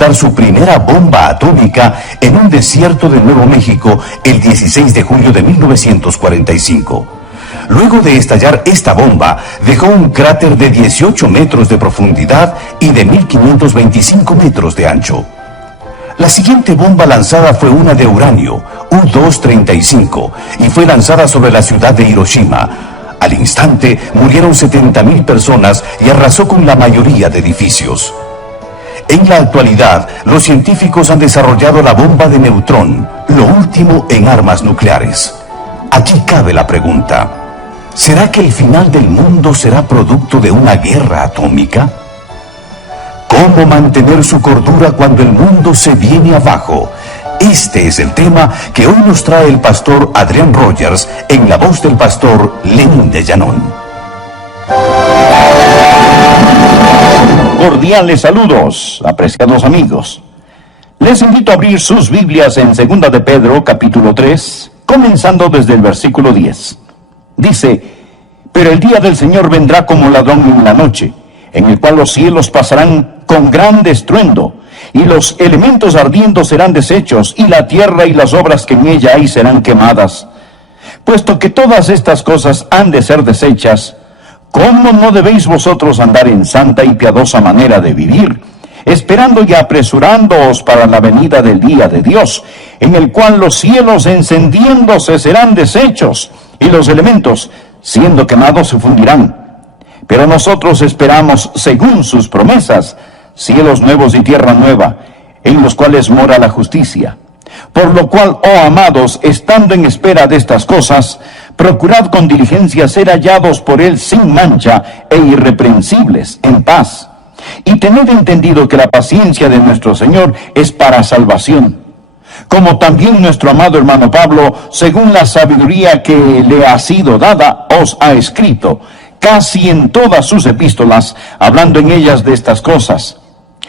explotar su primera bomba atómica en un desierto de Nuevo México el 16 de julio de 1945. Luego de estallar esta bomba, dejó un cráter de 18 metros de profundidad y de 1525 metros de ancho. La siguiente bomba lanzada fue una de uranio, U-235, y fue lanzada sobre la ciudad de Hiroshima. Al instante murieron 70.000 personas y arrasó con la mayoría de edificios. En la actualidad, los científicos han desarrollado la bomba de neutrón, lo último en armas nucleares. Aquí cabe la pregunta: ¿será que el final del mundo será producto de una guerra atómica? ¿Cómo mantener su cordura cuando el mundo se viene abajo? Este es el tema que hoy nos trae el pastor Adrián Rogers en la voz del pastor Lenín de Llanón. Cordiales saludos, apreciados amigos. Les invito a abrir sus Biblias en 2 de Pedro, capítulo 3, comenzando desde el versículo 10. Dice: pero el día del Señor vendrá como ladrón en la noche, en el cual los cielos pasarán con gran estruendo, y los elementos ardiendo serán deshechos, y la tierra y las obras que en ella hay serán quemadas. Puesto que todas estas cosas han de ser deshechas, ¿cómo no debéis vosotros andar en santa y piadosa manera de vivir, esperando y apresurándoos para la venida del día de Dios, en el cual los cielos encendiéndose serán deshechos, y los elementos, siendo quemados, se fundirán? Pero nosotros esperamos, según sus promesas, cielos nuevos y tierra nueva, en los cuales mora la justicia. Por lo cual, oh amados, estando en espera de estas cosas, procurad con diligencia ser hallados por él sin mancha e irreprensibles, en paz. Y tened entendido que la paciencia de nuestro Señor es para salvación. Como también nuestro amado hermano Pablo, según la sabiduría que le ha sido dada, os ha escrito, casi en todas sus epístolas, hablando en ellas de estas cosas,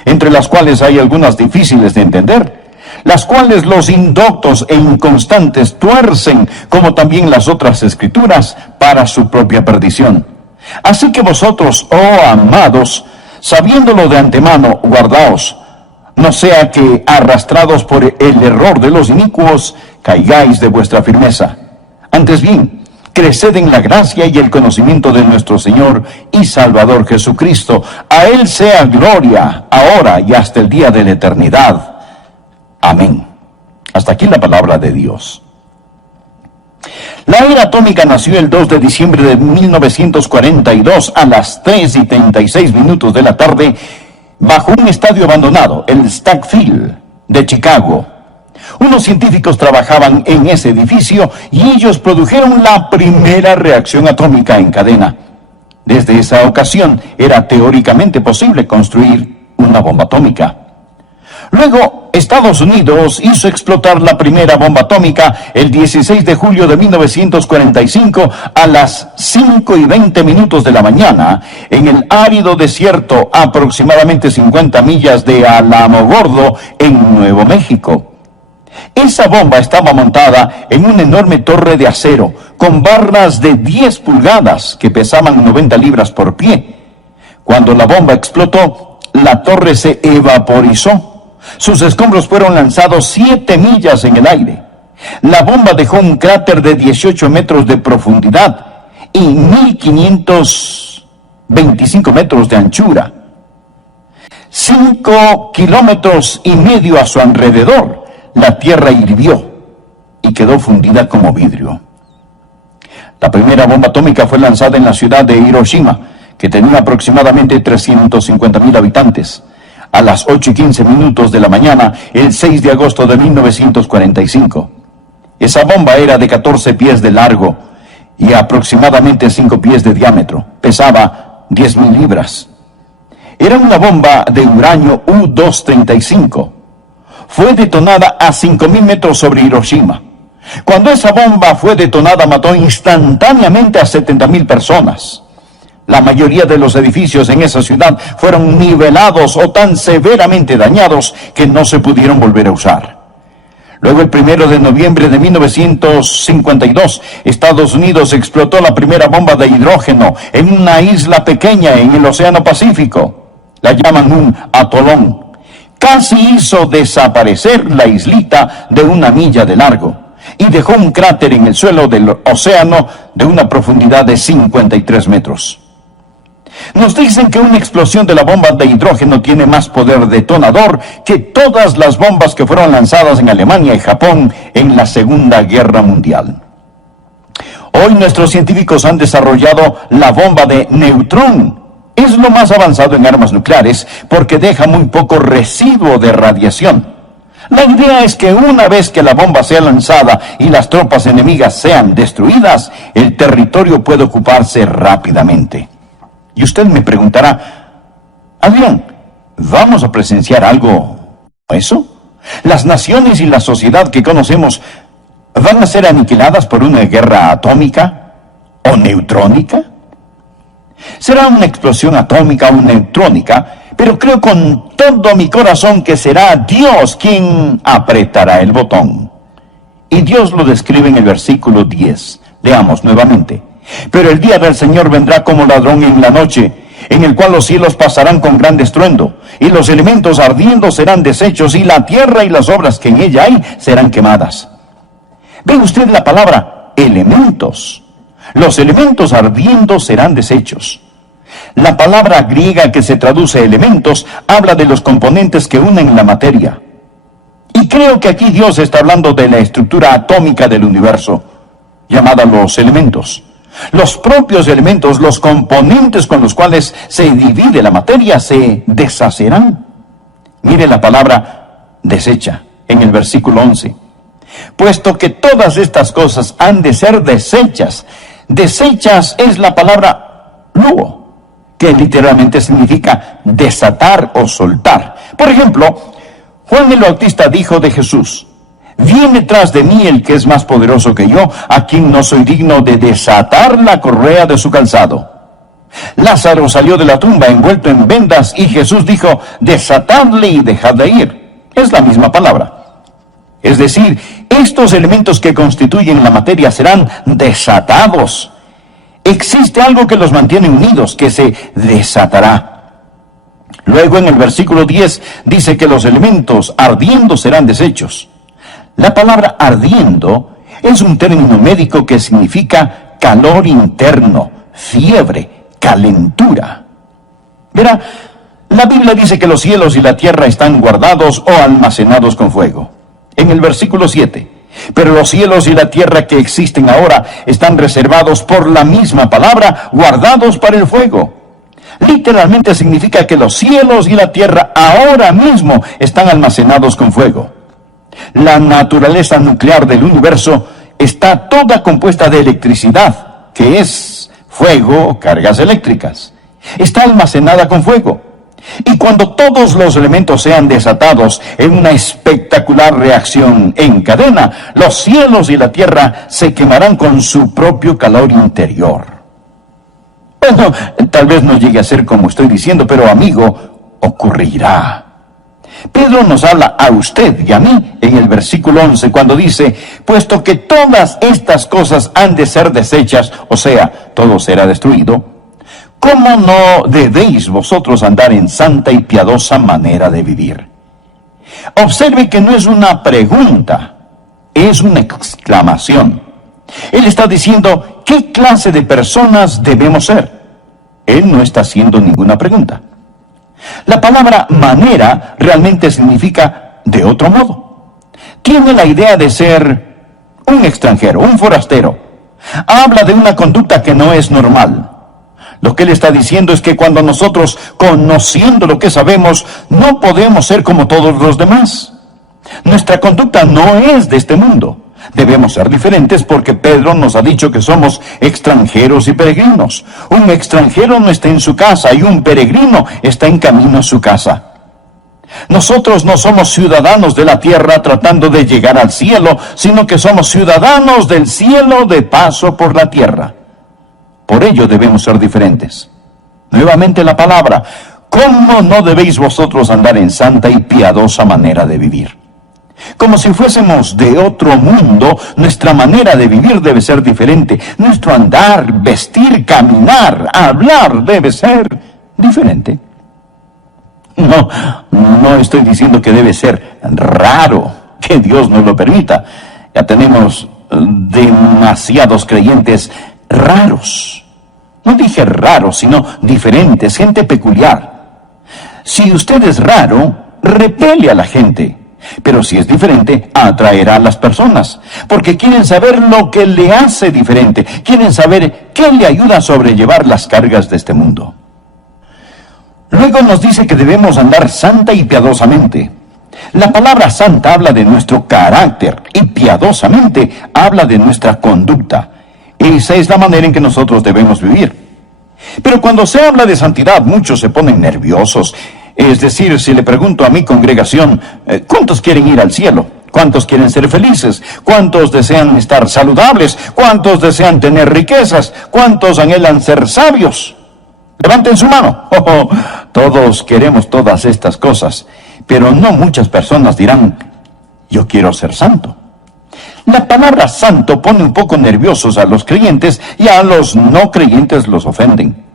entre las cuales hay algunas difíciles de entender, las cuales los indoctos e inconstantes tuercen, como también las otras escrituras, para su propia perdición. Así que vosotros, oh amados, sabiéndolo de antemano, guardaos, no sea que, arrastrados por el error de los inicuos, caigáis de vuestra firmeza. Antes bien, creced en la gracia y el conocimiento de nuestro Señor y Salvador Jesucristo. A Él sea gloria, ahora y hasta el día de la eternidad. Amén. Hasta aquí la palabra de Dios. La era atómica nació el 2 de diciembre de 1942 a las 3:36 de la tarde bajo un estadio abandonado, el Stack Field de Chicago. Unos científicos trabajaban en ese edificio y ellos produjeron la primera reacción atómica en cadena. Desde esa ocasión era teóricamente posible construir una bomba atómica. Luego, Estados Unidos hizo explotar la primera bomba atómica el 16 de julio de 1945 a las 5:20 de la mañana en el árido desierto aproximadamente 50 millas de Alamogordo en Nuevo México. Esa bomba estaba montada en una enorme torre de acero con barras de 10 pulgadas que pesaban 90 libras por pie. Cuando la bomba explotó, la torre se evaporizó. Sus escombros fueron lanzados 7 millas en el aire. La bomba dejó un cráter de 18 metros de profundidad y 1.525 metros de anchura. 5,5 kilómetros a su alrededor. La tierra hirvió y quedó fundida como vidrio. La primera bomba atómica fue lanzada en la ciudad de Hiroshima, que tenía aproximadamente 350.000 habitantes, a las 8:15 de la mañana, el 6 de agosto de 1945. Esa bomba era de 14 pies de largo y aproximadamente 5 pies de diámetro. Pesaba 10.000 libras. Era una bomba de uranio U-235. Fue detonada a 5.000 metros sobre Hiroshima. Cuando esa bomba fue detonada, mató instantáneamente a 70.000 personas. La mayoría de los edificios en esa ciudad fueron nivelados o tan severamente dañados que no se pudieron volver a usar. Luego, el 1 de noviembre de 1952, Estados Unidos explotó la primera bomba de hidrógeno en una isla pequeña en el Océano Pacífico. La llaman un atolón. casi hizo desaparecer la islita de 1 milla de largo y dejó un cráter en el suelo del océano de una profundidad de 53 metros. Nos dicen que una explosión de la bomba de hidrógeno tiene más poder detonador que todas las bombas que fueron lanzadas en Alemania y Japón en la Segunda Guerra Mundial. Hoy nuestros científicos han desarrollado la bomba de neutrón. Es lo más avanzado en armas nucleares porque deja muy poco residuo de radiación. La idea es que una vez que la bomba sea lanzada y las tropas enemigas sean destruidas, el territorio puede ocuparse rápidamente. Y usted me preguntará, Adrián, ¿vamos a presenciar algo eso? ¿Las naciones y la sociedad que conocemos van a ser aniquiladas por una guerra atómica o neutrónica? Será una explosión atómica o neutrónica, pero creo con todo mi corazón que será Dios quien apretará el botón. Y Dios lo describe en el versículo 10. Leamos nuevamente. Pero el día del Señor vendrá como ladrón en la noche, en el cual los cielos pasarán con gran estruendo, y los elementos ardiendo serán deshechos, y la tierra y las obras que en ella hay serán quemadas. ¿Ve usted la palabra elementos? Los elementos ardiendo serán deshechos. La palabra griega que se traduce elementos habla de los componentes que unen la materia. Y creo que aquí Dios está hablando de la estructura atómica del universo, llamada los elementos. Los propios elementos, los componentes con los cuales se divide la materia, se deshacerán. Mire la palabra desecha en el versículo 11. Puesto que todas estas cosas han de ser deshechas. Deshechas es la palabra luo, que literalmente significa desatar o soltar. Por ejemplo, Juan el Bautista dijo de Jesús: viene tras de mí el que es más poderoso que yo, a quien no soy digno de desatar la correa de su calzado. Lázaro salió de la tumba envuelto en vendas y Jesús dijo: desatadle y dejadle ir. Es la misma palabra. Es decir, estos elementos que constituyen la materia serán desatados. Existe algo que los mantiene unidos, que se desatará. Luego en el versículo 10 dice que los elementos ardiendo serán deshechos. La palabra ardiendo es un término médico que significa calor interno, fiebre, calentura. Verá, la Biblia dice que los cielos y la tierra están guardados o almacenados con fuego. En el versículo 7, pero los cielos y la tierra que existen ahora están reservados por la misma palabra, guardados para el fuego. Literalmente significa que los cielos y la tierra ahora mismo están almacenados con fuego. La naturaleza nuclear del universo está toda compuesta de electricidad, que es fuego o cargas eléctricas. Está almacenada con fuego. Y cuando todos los elementos sean desatados en una espectacular reacción en cadena, los cielos y la tierra se quemarán con su propio calor interior. Bueno, tal vez no llegue a ser como estoy diciendo, pero amigo, ocurrirá. Pedro nos habla a usted y a mí en el versículo 11 cuando dice: puesto que todas estas cosas han de ser deshechas, o sea, todo será destruido, ¿cómo no debéis vosotros andar en santa y piadosa manera de vivir? Observe que no es una pregunta, es una exclamación. Él está diciendo, ¿qué clase de personas debemos ser? Él no está haciendo ninguna pregunta. La palabra manera realmente significa de otro modo. Tiene la idea de ser un extranjero, un forastero. Habla de una conducta que no es normal. Lo que él está diciendo es que cuando nosotros, conociendo lo que sabemos, no podemos ser como todos los demás. Nuestra conducta no es de este mundo. Debemos ser diferentes porque Pedro nos ha dicho que somos extranjeros y peregrinos. Un extranjero no está en su casa y un peregrino está en camino a su casa. Nosotros no somos ciudadanos de la tierra tratando de llegar al cielo, sino que somos ciudadanos del cielo de paso por la tierra. Por ello debemos ser diferentes. Nuevamente la palabra: ¿cómo no debéis vosotros andar en santa y piadosa manera de vivir? Como si fuésemos de otro mundo, nuestra manera de vivir debe ser diferente. Nuestro andar, vestir, caminar, hablar debe ser diferente. No estoy diciendo que debe ser raro, que Dios nos lo permita. Ya tenemos demasiados creyentes raros. No dije raros, sino diferentes, gente peculiar. Si usted es raro, repele a la gente. Pero si es diferente, atraerá a las personas, porque quieren saber lo que le hace diferente, quieren saber qué le ayuda a sobrellevar las cargas de este mundo. Luego nos dice que debemos andar santa y piadosamente. La palabra santa habla de nuestro carácter y piadosamente habla de nuestra conducta. Esa es la manera en que nosotros debemos vivir. Pero cuando se habla de santidad, muchos se ponen nerviosos. Es decir, si le pregunto a mi congregación, ¿cuántos quieren ir al cielo? ¿Cuántos quieren ser felices? ¿Cuántos desean estar saludables? ¿Cuántos desean tener riquezas? ¿Cuántos anhelan ser sabios? Levanten su mano. Todos queremos todas estas cosas, pero no muchas personas dirán, yo quiero ser santo. La palabra santo pone un poco nerviosos a los creyentes y a los no creyentes los ofenden.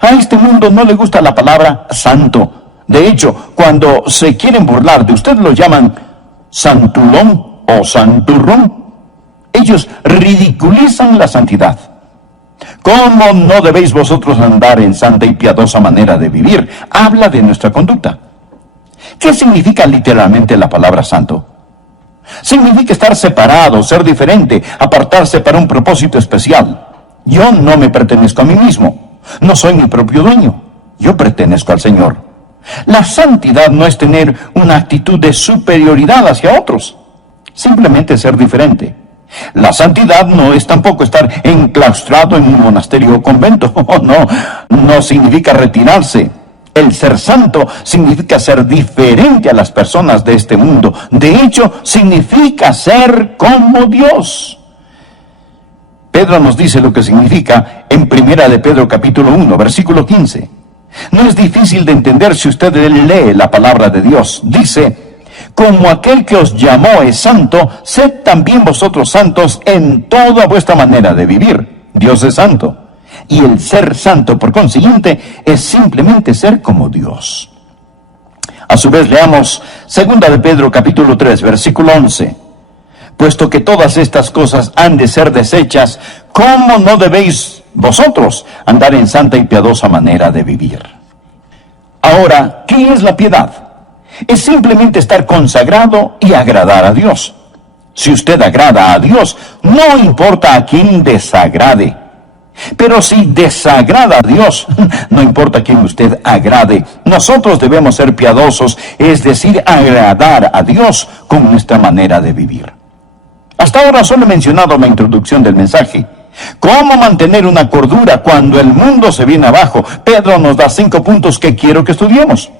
A este mundo no le gusta la palabra santo. De hecho, cuando se quieren burlar de usted, lo llaman santulón o santurrón. Ellos ridiculizan la santidad. ¿Cómo no debéis vosotros andar en santa y piadosa manera de vivir? Habla de nuestra conducta. ¿Qué significa literalmente la palabra santo? Significa estar separado, ser diferente, apartarse para un propósito especial. Yo no me pertenezco a mí mismo. No soy mi propio dueño. Yo pertenezco al Señor. La santidad no es tener una actitud de superioridad hacia otros, simplemente ser diferente. La santidad no es tampoco estar enclaustrado en un monasterio o convento. No significa retirarse. El ser santo significa ser diferente a las personas de este mundo. De hecho, significa ser como Dios. Pedro nos dice lo que significa en 1 de Pedro capítulo 1, versículo 15. No es difícil de entender si usted lee la palabra de Dios. Dice, como aquel que os llamó es santo, sed también vosotros santos en toda vuestra manera de vivir. Dios es santo. Y el ser santo, por consiguiente, es simplemente ser como Dios. A su vez, leamos 2 de Pedro capítulo 3, versículo 11. Puesto que todas estas cosas han de ser deshechas, ¿cómo no debéis vosotros andar en santa y piadosa manera de vivir? Ahora, ¿qué es la piedad? Es simplemente estar consagrado y agradar a Dios. Si usted agrada a Dios, no importa a quién desagrade. Pero si desagrada a Dios, no importa a quién usted agrade. Nosotros debemos ser piadosos, es decir, agradar a Dios con nuestra manera de vivir. Hasta ahora solo he mencionado la introducción del mensaje. ¿Cómo mantener una cordura cuando el mundo se viene abajo? Pedro nos da 5 puntos que quiero que estudiemos.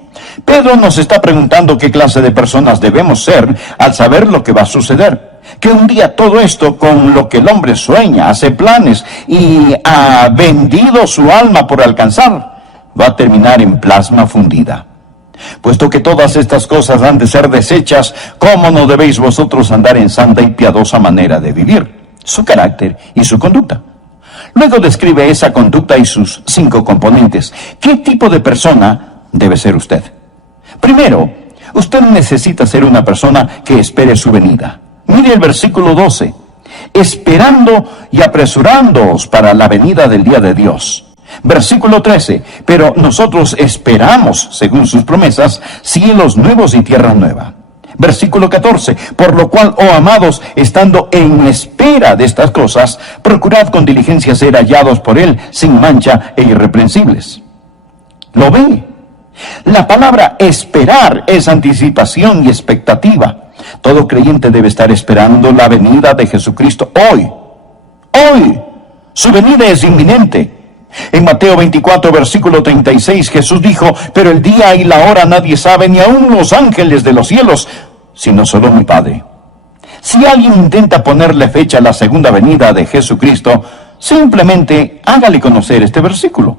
Pedro nos está preguntando qué clase de personas debemos ser al saber lo que va a suceder. Que un día todo esto con lo que el hombre sueña, hace planes y ha vendido su alma por alcanzar, va a terminar en plasma fundida. Puesto que todas estas cosas han de ser deshechas, ¿cómo no debéis vosotros andar en santa y piadosa manera de vivir? Su carácter y su conducta. Luego describe esa conducta y sus 5 componentes. ¿Qué tipo de persona debe ser usted? Primero, usted necesita ser una persona que espere su venida. Mire el versículo 12. Esperando y apresurándoos para la venida del día de Dios. Versículo 13. Pero nosotros esperamos, según sus promesas, cielos nuevos y tierra nueva. Versículo 14. Por lo cual, oh amados, estando en espera de estas cosas, procurad con diligencia ser hallados por Él, sin mancha e irreprensibles. ¿Lo ve? La palabra esperar es anticipación y expectativa. Todo creyente debe estar esperando la venida de Jesucristo hoy. Hoy. Su venida es inminente. En Mateo 24, versículo 36, Jesús dijo, pero el día y la hora nadie sabe, ni aun los ángeles de los cielos, sino solo mi Padre. Si alguien intenta ponerle fecha a la segunda venida de Jesucristo, simplemente hágale conocer este versículo.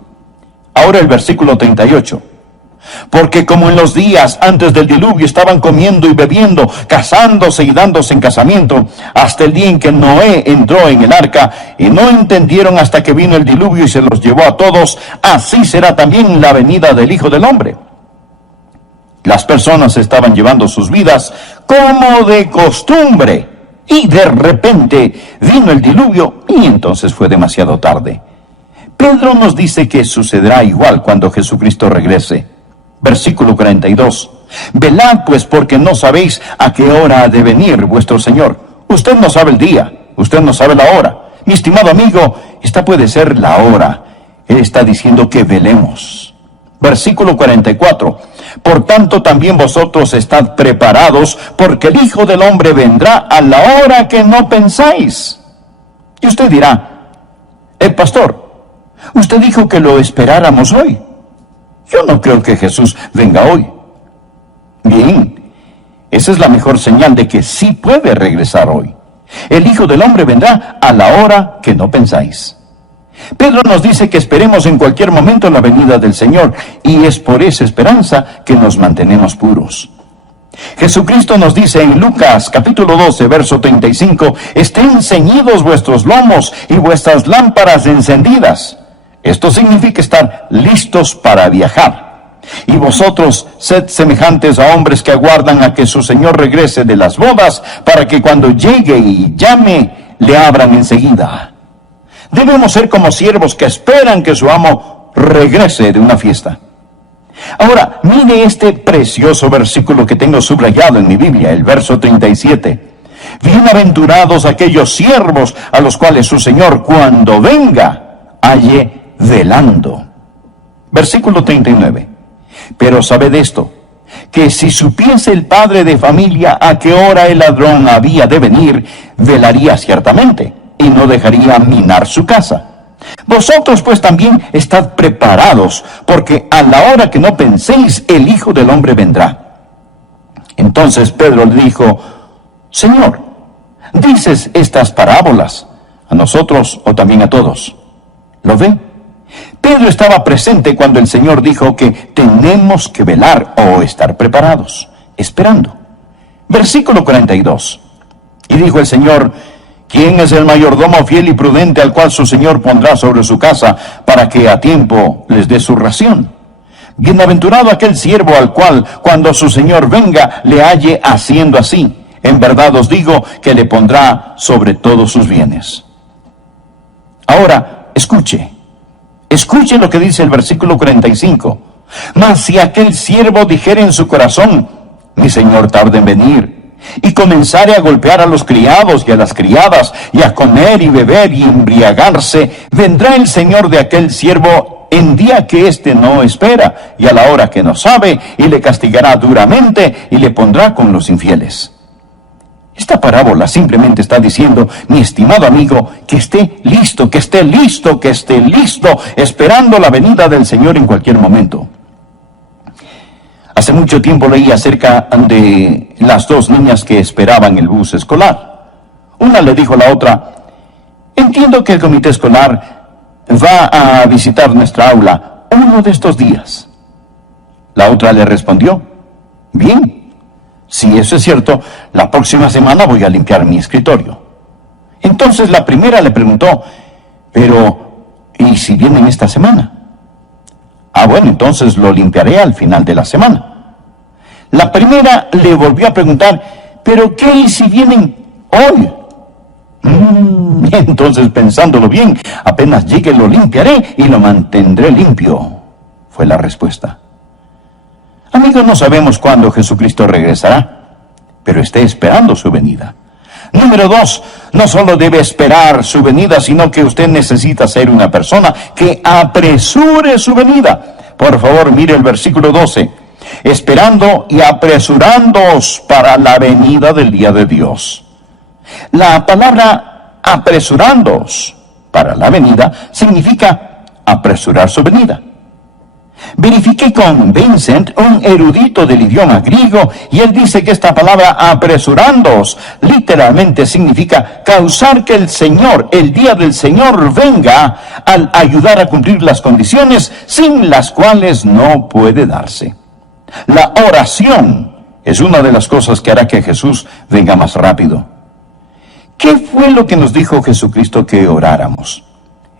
Ahora el versículo 38. Porque como en los días antes del diluvio estaban comiendo y bebiendo, casándose y dándose en casamiento, hasta el día en que Noé entró en el arca, y no entendieron hasta que vino el diluvio y se los llevó a todos, así será también la venida del Hijo del Hombre. Las personas estaban llevando sus vidas como de costumbre. Y de repente vino el diluvio y entonces fue demasiado tarde. Pedro nos dice que sucederá igual cuando Jesucristo regrese. Versículo 42. Velad pues, porque no sabéis a qué hora ha de venir vuestro Señor. Usted no sabe el día, usted no sabe la hora. Mi estimado amigo, esta puede ser la hora. Él está diciendo que velemos. Versículo 44. Por tanto también vosotros estad preparados, porque el Hijo del Hombre vendrá a la hora que no pensáis. Y usted dirá, pastor, usted dijo que lo esperáramos hoy. Yo no creo que Jesús venga hoy. Bien, esa es la mejor señal de que sí puede regresar hoy. El Hijo del Hombre vendrá a la hora que no pensáis. Pedro nos dice que esperemos en cualquier momento la venida del Señor, y es por esa esperanza que nos mantenemos puros. Jesucristo nos dice en Lucas capítulo 12, verso 35, estén ceñidos vuestros lomos y vuestras lámparas encendidas. Esto significa estar listos para viajar. Y vosotros sed semejantes a hombres que aguardan a que su Señor regrese de las bodas, para que cuando llegue y llame, le abran enseguida. Debemos ser como siervos que esperan que su amo regrese de una fiesta. Ahora, mire este precioso versículo que tengo subrayado en mi Biblia, el verso 37. Bienaventurados aquellos siervos a los cuales su Señor, cuando venga, halle velando. Versículo 39. Pero sabed esto, que si supiese el padre de familia a qué hora el ladrón había de venir, velaría ciertamente, y no dejaría minar su casa. Vosotros pues también estad preparados, porque a la hora que no penséis, el Hijo del Hombre vendrá. Entonces Pedro le dijo, Señor, ¿dices estas parábolas a nosotros o también a todos? ¿Lo ve? Pedro estaba presente cuando el Señor dijo que tenemos que velar o estar preparados, esperando. Versículo 42. Y dijo el Señor, ¿quién es el mayordomo fiel y prudente al cual su Señor pondrá sobre su casa para que a tiempo les dé su ración? Bienaventurado aquel siervo al cual, cuando su Señor venga, le halle haciendo así. En verdad os digo que le pondrá sobre todos sus bienes. Ahora, escuche lo que dice el versículo 45. Mas si aquel siervo dijere en su corazón, mi Señor tarda en venir, y comenzare a golpear a los criados y a las criadas, y a comer y beber y embriagarse, vendrá el Señor de aquel siervo en día que éste no espera, y a la hora que no sabe, y le castigará duramente, y le pondrá con los infieles. Esta parábola simplemente está diciendo, mi estimado amigo, que esté listo, esperando la venida del Señor en cualquier momento. Hace mucho tiempo leí acerca de las dos niñas que esperaban el bus escolar. Una le dijo a la otra, entiendo que el comité escolar va a visitar nuestra aula uno de estos días. La otra le respondió, bien, si eso es cierto, la próxima semana voy a limpiar mi escritorio. Entonces la primera le preguntó, pero, ¿y si vienen esta semana? Bueno, entonces lo limpiaré al final de la semana. La primera le volvió a preguntar, ¿pero qué y si vienen hoy? Entonces, pensándolo bien, apenas llegue lo limpiaré y lo mantendré limpio, fue la respuesta. Amigos, no sabemos cuándo Jesucristo regresará, pero esté esperando su venida. Número 2, no solo debe esperar su venida, sino que usted necesita ser una persona que apresure su venida. Por favor, mire el versículo 12. Esperando y apresurándoos para la venida del día de Dios. La palabra apresurándoos para la venida significa apresurar su venida. Verifiqué con Vincent, un erudito del idioma griego, y él dice que esta palabra apresurándoos literalmente significa causar que el Señor, el día del Señor, venga al ayudar a cumplir las condiciones sin las cuales no puede darse. La oración es una de las cosas que hará que Jesús venga más rápido. ¿Qué fue lo que nos dijo Jesucristo que oráramos?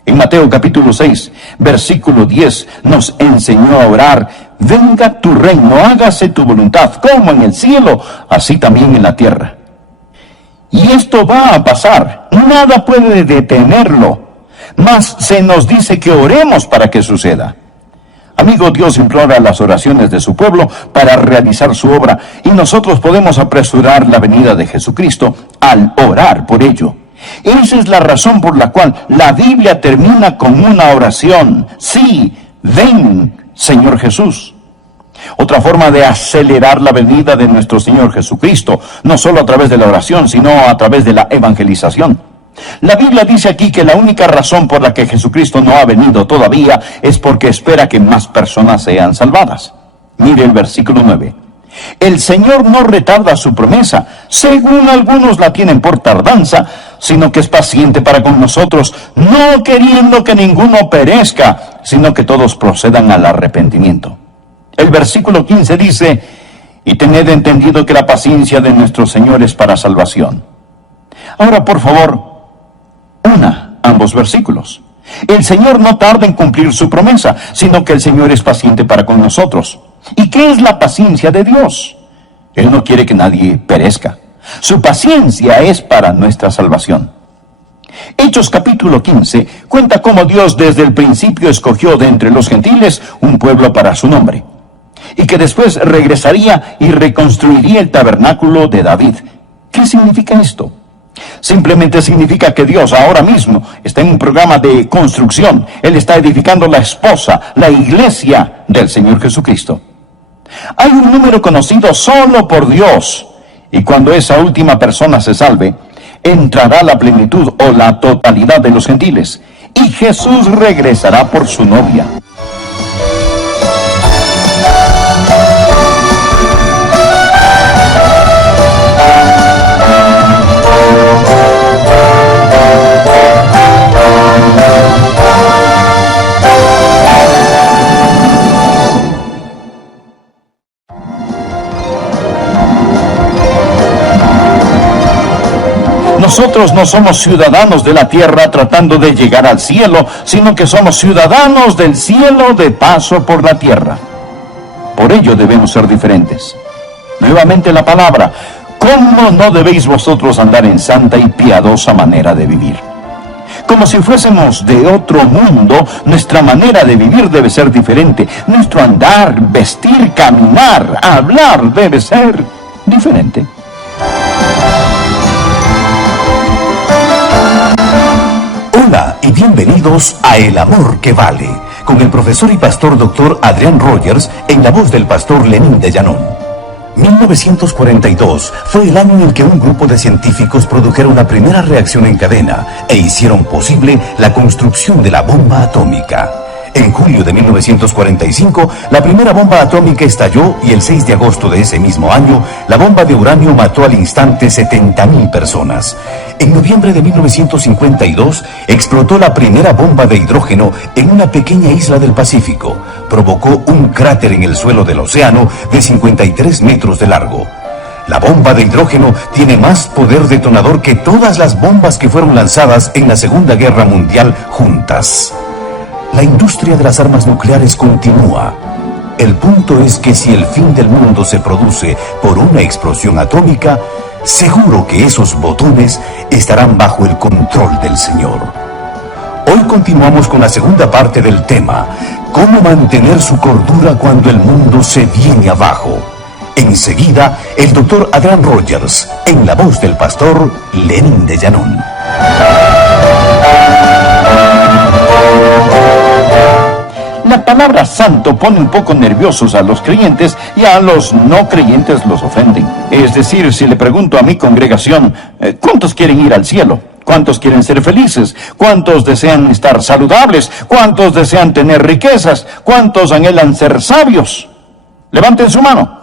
En Mateo capítulo 6, versículo 10, nos enseñó a orar: venga tu reino, hágase tu voluntad, como en el cielo, así también en la tierra. Y esto va a pasar, nada puede detenerlo, mas se nos dice que oremos para que suceda. Amigo, Dios implora las oraciones de su pueblo para realizar su obra, y nosotros podemos apresurar la venida de Jesucristo al orar por ello. Esa es la razón por la cual la Biblia termina con una oración: sí, ven, Señor Jesús. Otra forma de acelerar la venida de nuestro Señor Jesucristo, no solo a través de la oración, sino a través de la evangelización. La Biblia dice aquí que la única razón por la que Jesucristo no ha venido todavía es porque espera que más personas sean salvadas. Mire el versículo 9. El Señor no retarda su promesa, según algunos la tienen por tardanza, sino que es paciente para con nosotros, no queriendo que ninguno perezca, sino que todos procedan al arrepentimiento. El versículo 15 dice: y tened entendido que la paciencia de nuestro Señor es para salvación. Ahora, por favor, una ambos versículos. El Señor no tarda en cumplir su promesa, sino que el Señor es paciente para con nosotros. ¿Y qué es la paciencia de Dios? Él no quiere que nadie perezca. Su paciencia es para nuestra salvación. Hechos capítulo 15 cuenta cómo Dios desde el principio escogió de entre los gentiles un pueblo para su nombre, y que después regresaría y reconstruiría el tabernáculo de David. ¿Qué significa esto? Simplemente significa que Dios ahora mismo está en un programa de construcción. Él está edificando la esposa, la iglesia del Señor Jesucristo. Hay un número conocido solo por Dios, y cuando esa última persona se salve, entrará la plenitud o la totalidad de los gentiles, y Jesús regresará por su novia. Nosotros no somos ciudadanos de la tierra tratando de llegar al cielo, sino que somos ciudadanos del cielo de paso por la tierra. Por ello debemos ser diferentes. Nuevamente la palabra: ¿cómo no debéis vosotros andar en santa y piadosa manera de vivir? Como si fuésemos de otro mundo, nuestra manera de vivir debe ser diferente. Nuestro andar, vestir, caminar, hablar debe ser diferente. Hola y bienvenidos a El Amor que Vale, con el profesor y pastor Dr. Adrián Rogers en la voz del pastor Lenín de Llanón. 1942 fue el año en el que un grupo de científicos produjeron la primera reacción en cadena e hicieron posible la construcción de la bomba atómica. En julio de 1945, la primera bomba atómica estalló y el 6 de agosto de ese mismo año, la bomba de uranio mató al instante 70.000 personas. En noviembre de 1952, explotó la primera bomba de hidrógeno en una pequeña isla del Pacífico. Provocó un cráter en el suelo del océano de 53 metros de largo. La bomba de hidrógeno tiene más poder detonador que todas las bombas que fueron lanzadas en la Segunda Guerra Mundial juntas. La industria de las armas nucleares continúa. El punto es que si el fin del mundo se produce por una explosión atómica, seguro que esos botones estarán bajo el control del Señor. Hoy continuamos con la segunda parte del tema: ¿cómo mantener su cordura cuando el mundo se viene abajo? Enseguida, el doctor Adrián Rogers, en la voz del pastor Lenín de Llanón. La palabra santo pone un poco nerviosos a los creyentes y a los no creyentes los ofenden. Es decir, si le pregunto a mi congregación, ¿cuántos quieren ir al cielo? ¿Cuántos quieren ser felices? ¿Cuántos desean estar saludables? ¿Cuántos desean tener riquezas? ¿Cuántos anhelan ser sabios? Levanten su mano.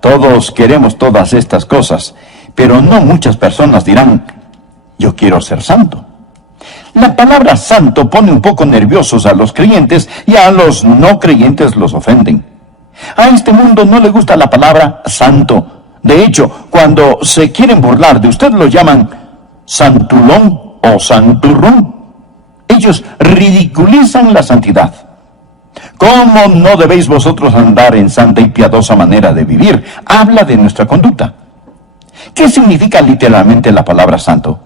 Todos queremos todas estas cosas, pero no muchas personas dirán: yo quiero ser santo. La palabra santo pone un poco nerviosos a los creyentes y a los no creyentes los ofenden. A este mundo no le gusta la palabra santo. De hecho, cuando se quieren burlar de usted lo llaman santulón o santurrón. Ellos ridiculizan la santidad. ¿Cómo no debéis vosotros andar en santa y piadosa manera de vivir? Habla de nuestra conducta. ¿Qué significa literalmente la palabra santo?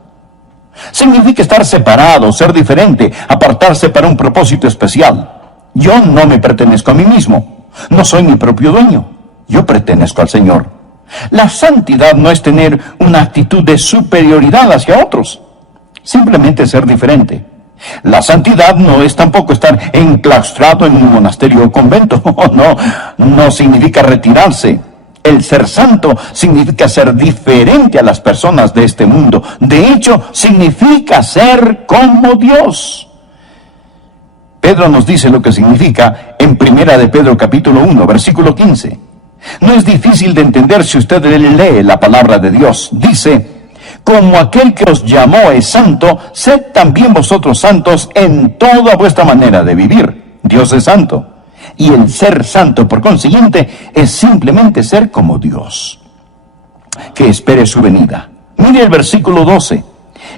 Significa estar separado, ser diferente, apartarse para un propósito especial. Yo no me pertenezco a mí mismo. No soy mi propio dueño. Yo pertenezco al Señor. La santidad no es tener una actitud de superioridad hacia otros. Simplemente ser diferente. La santidad no es tampoco estar enclaustrado en un monasterio o convento. No significa retirarse. El ser santo significa ser diferente a las personas de este mundo. De hecho, significa ser como Dios. Pedro nos dice lo que significa en 1 de Pedro capítulo 1, versículo 15. No es difícil de entender si usted lee la palabra de Dios. Dice: como aquel que os llamó es santo, sed también vosotros santos en toda vuestra manera de vivir. Dios es santo. Y el ser santo, por consiguiente, es simplemente ser como Dios. Que espere su venida. Mire el versículo 12.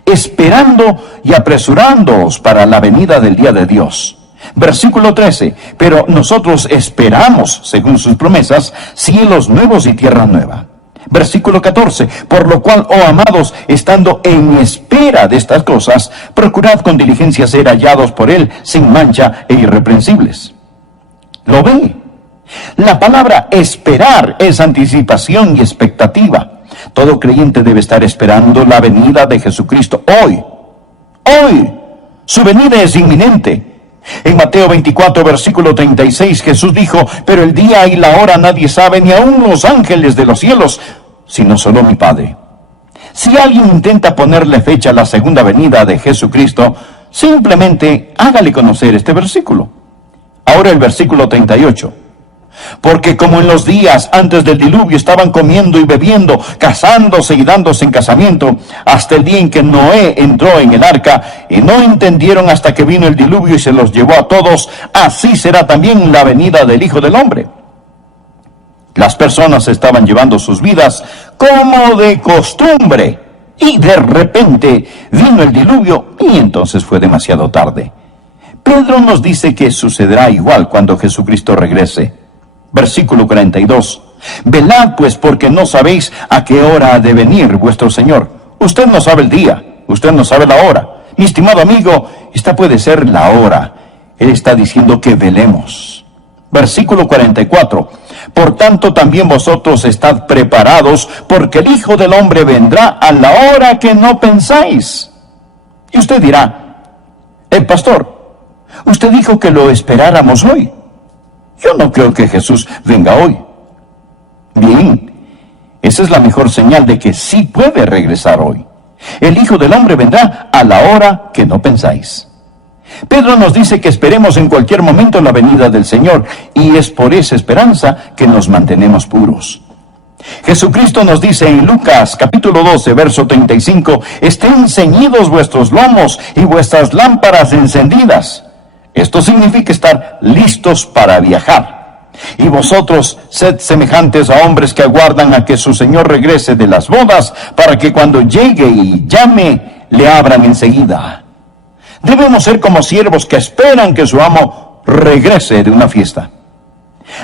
Esperando y apresurándoos para la venida del día de Dios. Versículo 13. Pero nosotros esperamos, según sus promesas, cielos nuevos y tierra nueva. Versículo 14, por lo cual, oh amados, estando en espera de estas cosas, procurad con diligencia ser hallados por Él, sin mancha e irreprensibles. ¿Lo ve? La palabra esperar es anticipación y expectativa. Todo creyente debe estar esperando la venida de Jesucristo hoy. Hoy. Su venida es inminente. En Mateo 24, versículo 36, Jesús dijo: pero el día y la hora nadie sabe, ni aun los ángeles de los cielos, sino solo mi Padre. Si alguien intenta ponerle fecha a la segunda venida de Jesucristo, simplemente hágale conocer este versículo. Ahora el versículo 38. Porque como en los días antes del diluvio estaban comiendo y bebiendo, casándose y dándose en casamiento, hasta el día en que Noé entró en el arca, y no entendieron hasta que vino el diluvio y se los llevó a todos, así será también la venida del Hijo del Hombre. Las personas estaban llevando sus vidas como de costumbre, y de repente vino el diluvio y entonces fue demasiado tarde. Pedro nos dice que sucederá igual cuando Jesucristo regrese. Versículo 42. Velad pues, porque no sabéis a qué hora ha de venir vuestro Señor. Usted no sabe el día, usted no sabe la hora. Mi estimado amigo, esta puede ser la hora. Él está diciendo que velemos. Versículo 44. Por tanto también vosotros estad preparados, porque el Hijo del Hombre vendrá a la hora que no pensáis. Y usted dirá: pastor, usted dijo que lo esperáramos hoy. Yo no creo que Jesús venga hoy. Bien, esa es la mejor señal de que sí puede regresar hoy. El Hijo del Hombre vendrá a la hora que no pensáis. Pedro nos dice que esperemos en cualquier momento la venida del Señor, y es por esa esperanza que nos mantenemos puros. Jesucristo nos dice en Lucas capítulo 12, verso 35, estén ceñidos vuestros lomos y vuestras lámparas encendidas. Esto significa estar listos para viajar. Y vosotros sed semejantes a hombres que aguardan a que su Señor regrese de las bodas, para que cuando llegue y llame, le abran enseguida. Debemos ser como siervos que esperan que su amo regrese de una fiesta.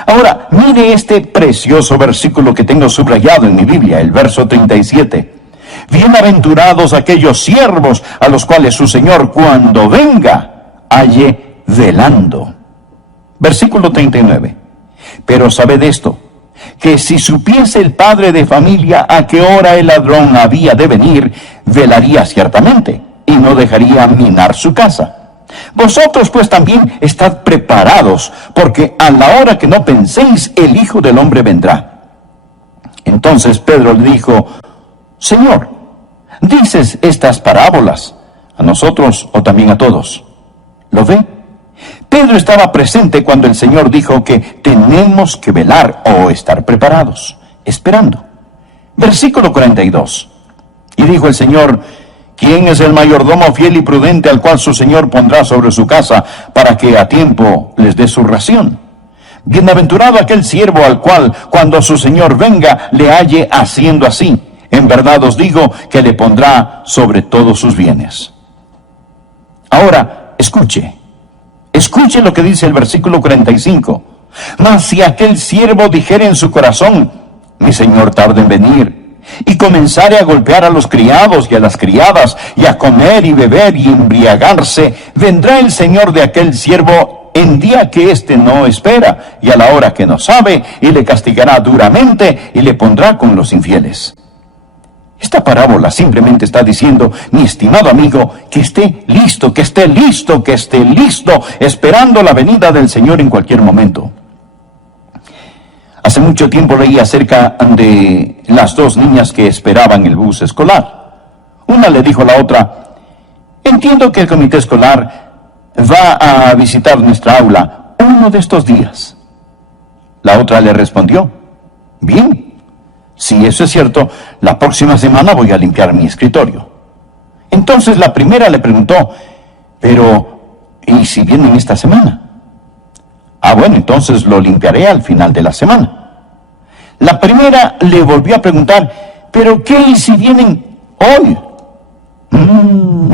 Ahora, mire este precioso versículo que tengo subrayado en mi Biblia, el verso 37. Bienaventurados aquellos siervos a los cuales su Señor, cuando venga, halle velando. Versículo 39. Pero sabed esto, que si supiese el padre de familia a qué hora el ladrón había de venir, velaría ciertamente, y no dejaría minar su casa. Vosotros pues también estad preparados, porque a la hora que no penséis, el Hijo del Hombre vendrá. Entonces Pedro le dijo: Señor, ¿dices estas parábolas a nosotros o también a todos? ¿Lo ve? Pedro estaba presente cuando el Señor dijo que tenemos que velar o estar preparados, esperando. Versículo 42. Y dijo el Señor: ¿quién es el mayordomo fiel y prudente al cual su Señor pondrá sobre su casa para que a tiempo les dé su ración? Bienaventurado aquel siervo al cual, cuando su Señor venga, le halle haciendo así. En verdad os digo que le pondrá sobre todos sus bienes. Ahora, Escuche lo que dice el versículo 45. Mas si aquel siervo dijere en su corazón, mi señor tarda en venir, y comenzare a golpear a los criados y a las criadas, y a comer y beber y embriagarse, vendrá el señor de aquel siervo en día que éste no espera, y a la hora que no sabe, y le castigará duramente, y le pondrá con los infieles. Esta parábola simplemente está diciendo, mi estimado amigo, que esté listo, esperando la venida del Señor en cualquier momento. Hace mucho tiempo leí acerca de las dos niñas que esperaban el bus escolar. Una le dijo a la otra, entiendo que el comité escolar va a visitar nuestra aula uno de estos días. La otra le respondió, bien. Si eso es cierto, la próxima semana voy a limpiar mi escritorio. Entonces la primera le preguntó, pero, ¿y si vienen esta semana? Bueno, entonces lo limpiaré al final de la semana. La primera le volvió a preguntar, ¿pero qué y si vienen hoy?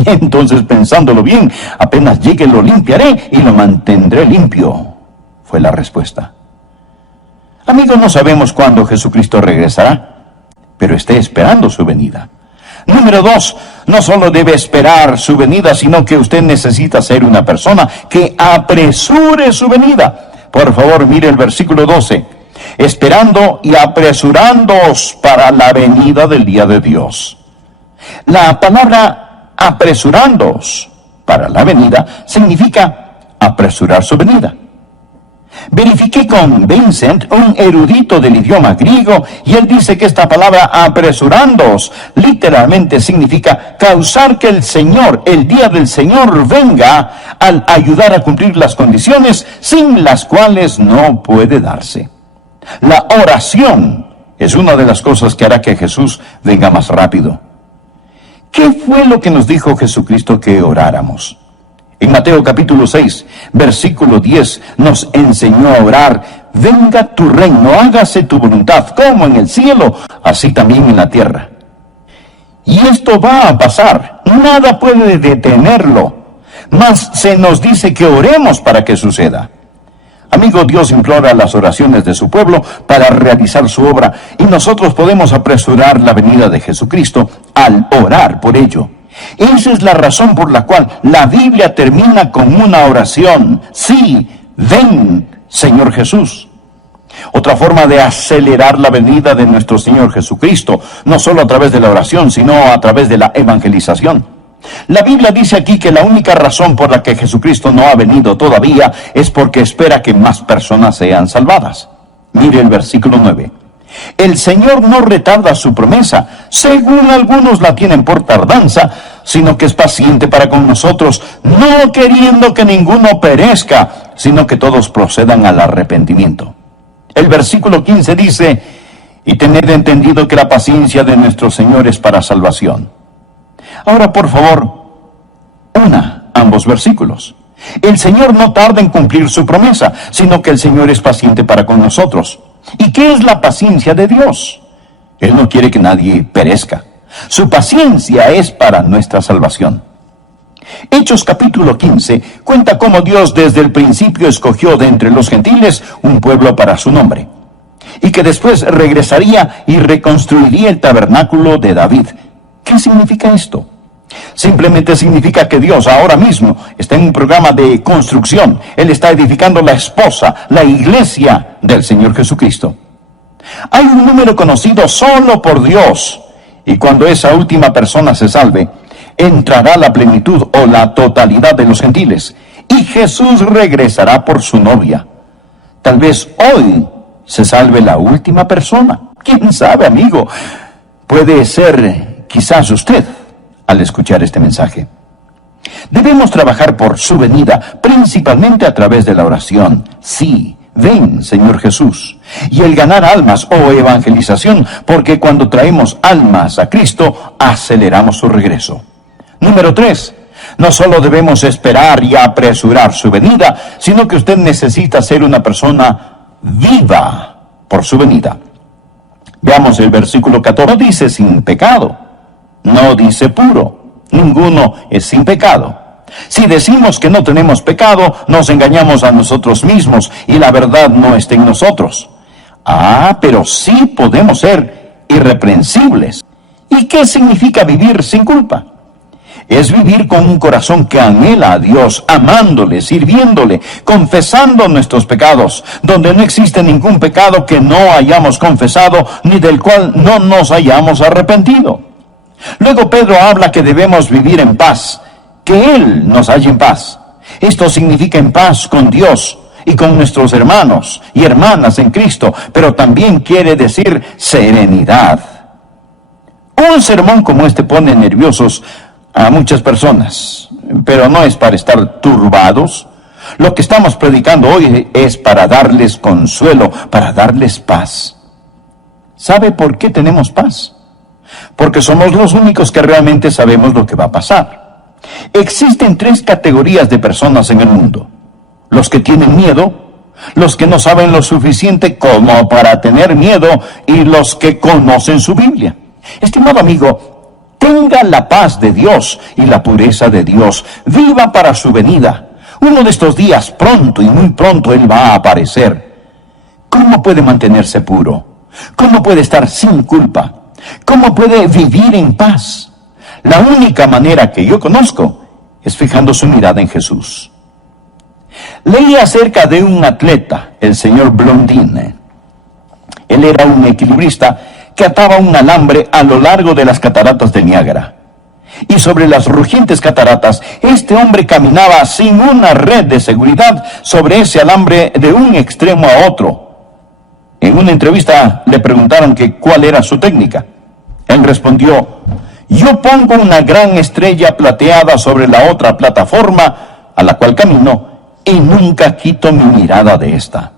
Entonces, pensándolo bien, apenas llegue lo limpiaré y lo mantendré limpio, fue la respuesta. Amigos, no sabemos cuándo Jesucristo regresará, pero esté esperando su venida. Número 2, no solo debe esperar su venida, sino que usted necesita ser una persona que apresure su venida. Por favor, mire el versículo 12. Esperando y apresurándoos para la venida del día de Dios. La palabra apresurándoos para la venida significa apresurar su venida. Verifiqué con Vincent, un erudito del idioma griego, y él dice que esta palabra apresurándoos literalmente significa causar que el Señor, el día del Señor, venga al ayudar a cumplir las condiciones sin las cuales no puede darse. La oración es una de las cosas que hará que Jesús venga más rápido. ¿Qué fue lo que nos dijo Jesucristo que oráramos? En Mateo capítulo 6, versículo 10, nos enseñó a orar, venga tu reino, hágase tu voluntad, como en el cielo, así también en la tierra. Y esto va a pasar, nada puede detenerlo, mas se nos dice que oremos para que suceda. Amigo, Dios implora las oraciones de su pueblo para realizar su obra, y nosotros podemos apresurar la venida de Jesucristo al orar por ello. Esa es la razón por la cual la Biblia termina con una oración. Sí, ven, Señor Jesús. Otra forma de acelerar la venida de nuestro Señor Jesucristo, no solo a través de la oración, sino a través de la evangelización. La Biblia dice aquí que la única razón por la que Jesucristo no ha venido todavía es porque espera que más personas sean salvadas. Mire el versículo 9. El Señor no retarda su promesa, según algunos la tienen por tardanza, sino que es paciente para con nosotros, no queriendo que ninguno perezca, sino que todos procedan al arrepentimiento. El versículo 15 dice, y tened entendido que la paciencia de nuestro Señor es para salvación. Ahora, por favor, ambos versículos. El Señor no tarda en cumplir su promesa, sino que el Señor es paciente para con nosotros. ¿Y qué es la paciencia de Dios? Él no quiere que nadie perezca. Su paciencia es para nuestra salvación. Hechos capítulo 15 cuenta cómo Dios desde el principio escogió de entre los gentiles un pueblo para su nombre, y que después regresaría y reconstruiría el tabernáculo de David. ¿Qué significa esto? Simplemente significa que Dios ahora mismo está en un programa de construcción. Él está edificando la esposa, la iglesia del Señor Jesucristo. Hay un número conocido solo por Dios, y cuando esa última persona se salve, entrará la plenitud o la totalidad de los gentiles, y Jesús regresará por su novia. Tal vez hoy se salve la última persona. ¿Quién sabe, amigo? Puede ser quizás usted al escuchar este mensaje. Debemos trabajar por su venida, principalmente a través de la oración. Sí, ven, Señor Jesús. Y el ganar almas o evangelización, porque cuando traemos almas a Cristo, aceleramos su regreso. Número 3. No solo debemos esperar y apresurar su venida, sino que usted necesita ser una persona viva por su venida. Veamos el versículo 14. No dice sin pecado, no dice puro, ninguno es sin pecado. Si decimos que no tenemos pecado, nos engañamos a nosotros mismos y la verdad no está en nosotros. Pero sí podemos ser irreprensibles. ¿Y qué significa vivir sin culpa? Es vivir con un corazón que anhela a Dios, amándole, sirviéndole, confesando nuestros pecados, donde no existe ningún pecado que no hayamos confesado, ni del cual no nos hayamos arrepentido. Luego Pedro habla que debemos vivir en paz, que Él nos halle en paz. Esto significa en paz con Dios y con nuestros hermanos y hermanas en Cristo, pero también quiere decir serenidad. Un sermón como este pone nerviosos a muchas personas, pero no es para estar turbados. Lo que estamos predicando hoy es para darles consuelo, para darles paz. ¿Sabe por qué tenemos paz? Porque somos los únicos que realmente sabemos lo que va a pasar. Existen 3 categorías de personas en el mundo: los que tienen miedo, los que no saben lo suficiente como para tener miedo, y los que conocen su Biblia. Estimado amigo, tenga la paz de Dios y la pureza de Dios. Viva para su venida. Uno de estos días, pronto y muy pronto, Él va a aparecer. ¿Cómo puede mantenerse puro? ¿Cómo puede estar sin culpa? ¿Cómo puede vivir en paz? La única manera que yo conozco es fijando su mirada en Jesús. Leí acerca de un atleta, el señor Blondin. Él era un equilibrista que ataba un alambre a lo largo de las cataratas del Niágara. Y sobre las rugientes cataratas, este hombre caminaba sin una red de seguridad sobre ese alambre de un extremo a otro. En una entrevista le preguntaron que cuál era su técnica. Él respondió: yo pongo una gran estrella plateada sobre la otra plataforma a la cual camino y nunca quito mi mirada de esta.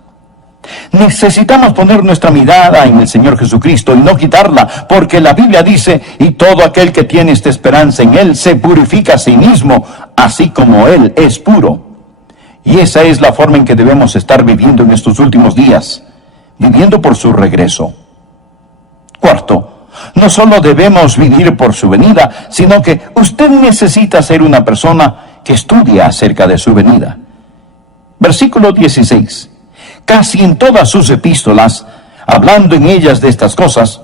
Necesitamos poner nuestra mirada en el Señor Jesucristo y no quitarla, porque la Biblia dice: y todo aquel que tiene esta esperanza en Él se purifica a sí mismo, así como Él es puro. Y esa es la forma en que debemos estar viviendo en estos últimos días, viviendo por su regreso. Cuarto, no solo debemos vivir por su venida, sino que usted necesita ser una persona que estudia acerca de su venida. Versículo 16. Casi en todas sus epístolas, hablando en ellas de estas cosas,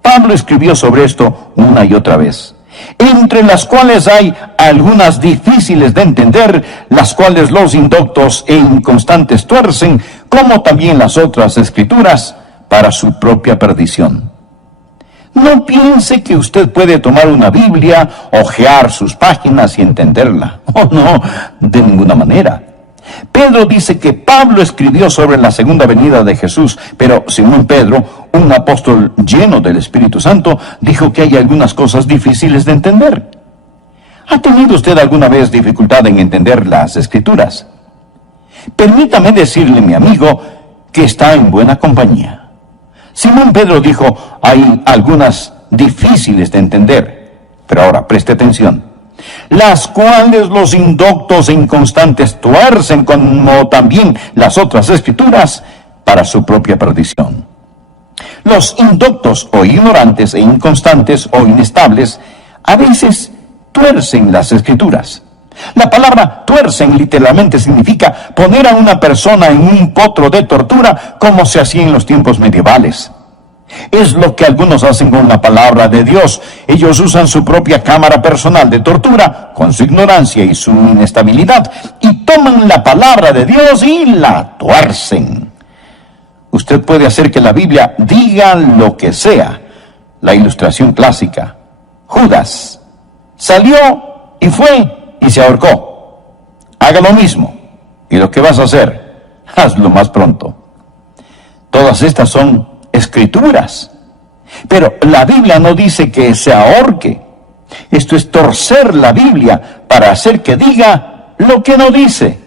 Pablo escribió sobre esto una y otra vez, entre las cuales hay algunas difíciles de entender, las cuales los indoctos e inconstantes tuercen, como también las otras escrituras, para su propia perdición. No piense que usted puede tomar una Biblia, hojear sus páginas y entenderla. Oh, no, de ninguna manera. Pedro dice que Pablo escribió sobre la segunda venida de Jesús, pero Simón Pedro, un apóstol lleno del Espíritu Santo, dijo que hay algunas cosas difíciles de entender. ¿Ha tenido usted alguna vez dificultad en entender las Escrituras? Permítame decirle, mi amigo, que está en buena compañía. Simón Pedro dijo: hay algunas difíciles de entender, pero ahora preste atención, las cuales los indoctos e inconstantes tuercen, como también las otras escrituras, para su propia perdición. Los indoctos o ignorantes e inconstantes o inestables a veces tuercen las escrituras. La palabra tuercen literalmente significa poner a una persona en un potro de tortura, como se hacía en los tiempos medievales. Es lo que algunos hacen con la palabra de Dios. Ellos usan su propia cámara personal de tortura, con su ignorancia y su inestabilidad, y toman la palabra de Dios y la tuercen. Usted puede hacer que la Biblia diga lo que sea. La ilustración clásica: Judas salió y fue y se ahorcó. Haga lo mismo, y lo que vas a hacer, hazlo más pronto. Todas estas son escrituras, pero la Biblia no dice que se ahorque. Esto es torcer la Biblia para hacer que diga lo que no dice.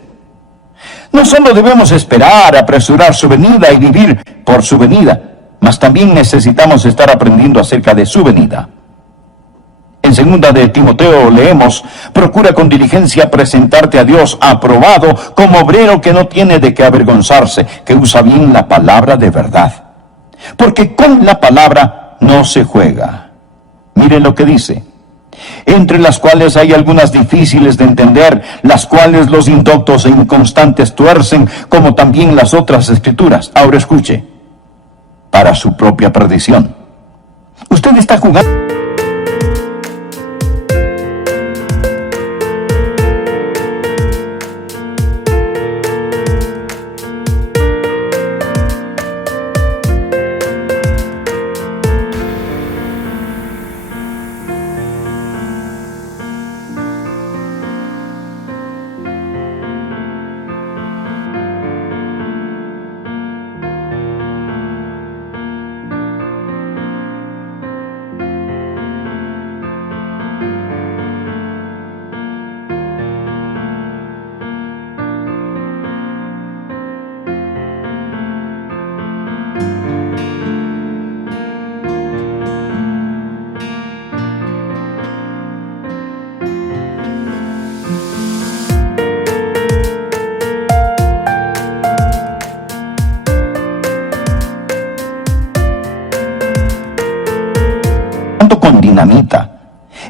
No solo debemos esperar, apresurar su venida y vivir por su venida, mas también necesitamos estar aprendiendo acerca de su venida. En 2 de Timoteo leemos: procura con diligencia presentarte a Dios aprobado, como obrero que no tiene de qué avergonzarse, que usa bien la palabra de verdad. Porque con la palabra no se juega. Mire lo que dice: entre las cuales hay algunas difíciles de entender, las cuales los indoctos e inconstantes tuercen, como también las otras escrituras. Ahora escuche, para su propia perdición. Usted está jugando. Con dinamita.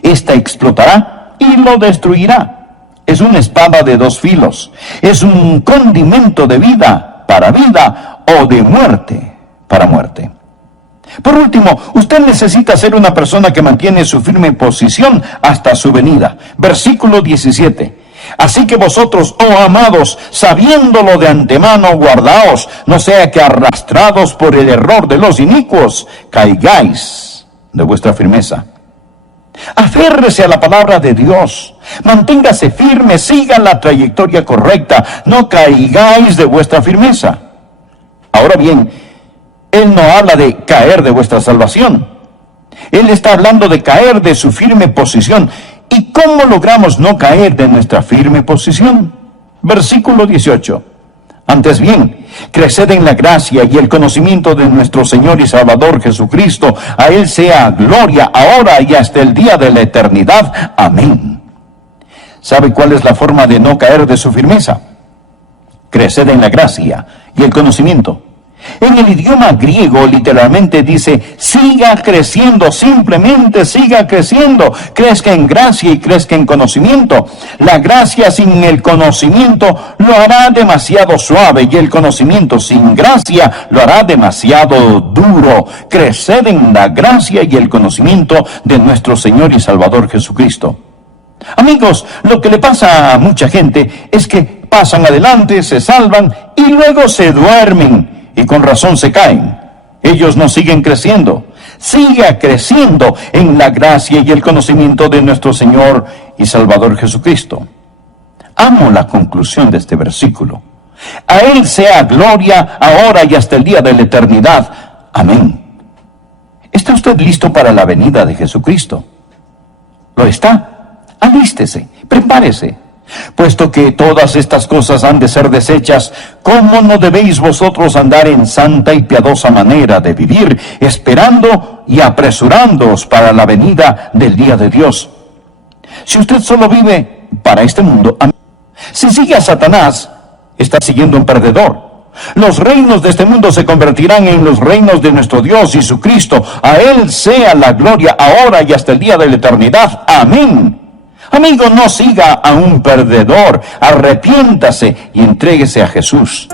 Esta explotará y lo destruirá. Es una espada de dos filos. Es un condimento de vida para vida o de muerte para muerte. Por último, usted necesita ser una persona que mantiene su firme posición hasta su venida. Versículo 17. Así que vosotros, oh amados, sabiéndolo de antemano, guardaos, no sea que arrastrados por el error de los inicuos, caigáis de vuestra firmeza. Aférrese a la palabra de Dios, manténgase firme, siga la trayectoria correcta, no caigáis de vuestra firmeza. Ahora bien, Él no habla de caer de vuestra salvación. Él está hablando de caer de su firme posición. ¿Y cómo logramos no caer de nuestra firme posición? Versículo 18. Antes bien, creced en la gracia y el conocimiento de nuestro Señor y Salvador Jesucristo. A Él sea gloria ahora y hasta el día de la eternidad. Amén. ¿Sabe cuál es la forma de no caer de su firmeza? Creced en la gracia y el conocimiento. En el idioma griego literalmente dice, siga creciendo, simplemente siga creciendo, crezca en gracia y crezca en conocimiento. La gracia sin el conocimiento lo hará demasiado suave y el conocimiento sin gracia lo hará demasiado duro. Creced en la gracia y el conocimiento de nuestro Señor y Salvador Jesucristo. Amigos, lo que le pasa a mucha gente es que pasan adelante, se salvan y luego se duermen. Y con razón se caen. Ellos no siguen creciendo. Siga creciendo en la gracia y el conocimiento de nuestro Señor y Salvador Jesucristo. Amo la conclusión de este versículo. A Él sea gloria ahora y hasta el día de la eternidad. Amén. ¿Está usted listo para la venida de Jesucristo? ¿Lo está? Alístese, prepárese. Puesto que todas estas cosas han de ser deshechas, ¿cómo no debéis vosotros andar en santa y piadosa manera de vivir, esperando y apresurándoos para la venida del día de Dios? Si usted solo vive para este mundo, si sigue a Satanás, está siguiendo un perdedor. Los reinos de este mundo se convertirán en los reinos de nuestro Dios y su Cristo. A Él sea la gloria ahora y hasta el día de la eternidad. Amén. Amigo, no siga a un perdedor, arrepiéntase y entréguese a Jesús.